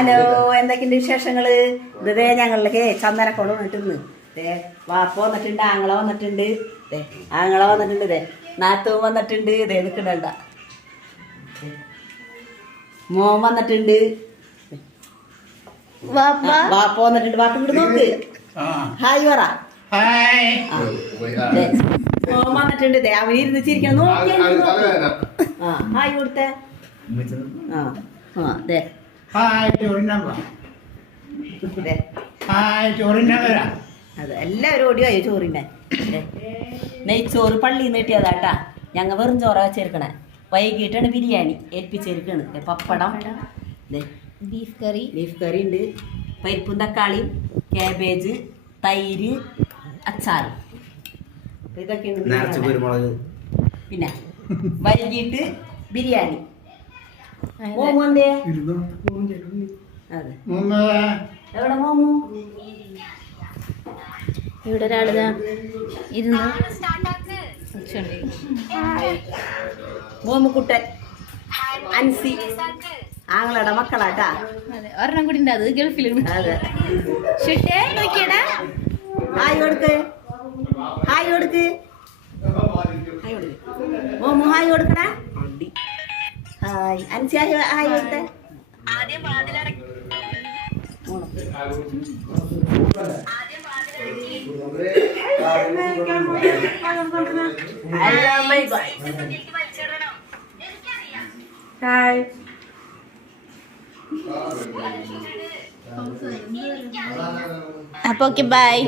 Hello, എന്തൊക്കെയുണ്ട് വിശേഷങ്ങള്? ഇതേ ഞങ്ങളിലേക്ക് ചന്ദനക്കോള് വന്നിട്ടിന്ന് വാപ്പ വന്നിട്ടുണ്ട്, ആങ്ങള വന്നിട്ടുണ്ട്, ആങ്ങള വന്നിട്ടുണ്ട്, നാത്തവും വന്നിട്ടുണ്ട്, ഇതേ നിൽക്കണ്ട മോൻ വന്നിട്ടുണ്ട്, വാപ്പ വന്നിട്ടുണ്ട്. വാപ്പ ഇങ്ങോട്ട് നോക്ക്, ഹായ് പറ. മോൻ വന്നിട്ടുണ്ട്, അവന് ഇരുന്ന് ചിരിക്കണം, നോക്കി ഹായ് കൊടുത്തേ. അതെ, എല്ലാവരും ഓടിയോ ചോറിൻ്റെ. നെയ്ച്ചോറ് പള്ളിയിൽ നിന്ന് കിട്ടിയതാട്ടാ. ഞങ്ങൾ വെറും ചോറ വെച്ചെടുക്കണേ. വൈകിട്ടാണ് ബിരിയാണി ഏൽപ്പിച്ചെടുക്കണ്. പപ്പടം, ബീഫ് കറി ഉണ്ട്, പരിപ്പും തക്കാളിയും, കാബേജ്, തൈര്, അച്ചാറ്, ഇതൊക്കെയുണ്ട്. പിന്നെ വൈകിട്ട് ബിരിയാണി. മോമോന്തേ അതെ, എവിടെ മോമു? ഇവിടെ ഒരാളിതാ ഇരുന്ന് മോമുക്കുട്ടൻ, അൻസി ആങ്ങളുടെ മക്കളാട്ടാ. അതെ, ഒരെണ്ണം കൂടി ഉണ്ട്, അത് ഗൾഫിലുണ്ട്. അതെ, നോക്കിയടാ, ഹായ് കൊടുക്ക്, ഹായ് കൊടുക്ക്, ഹായ് കൊടുക്ക് മോമു, ഹായ് കൊടുക്കടാ. ഹായ് അൻസി, ഹായ് കൊടുത്തേ. അപ്പൊ ഓക്കെ, ബൈ.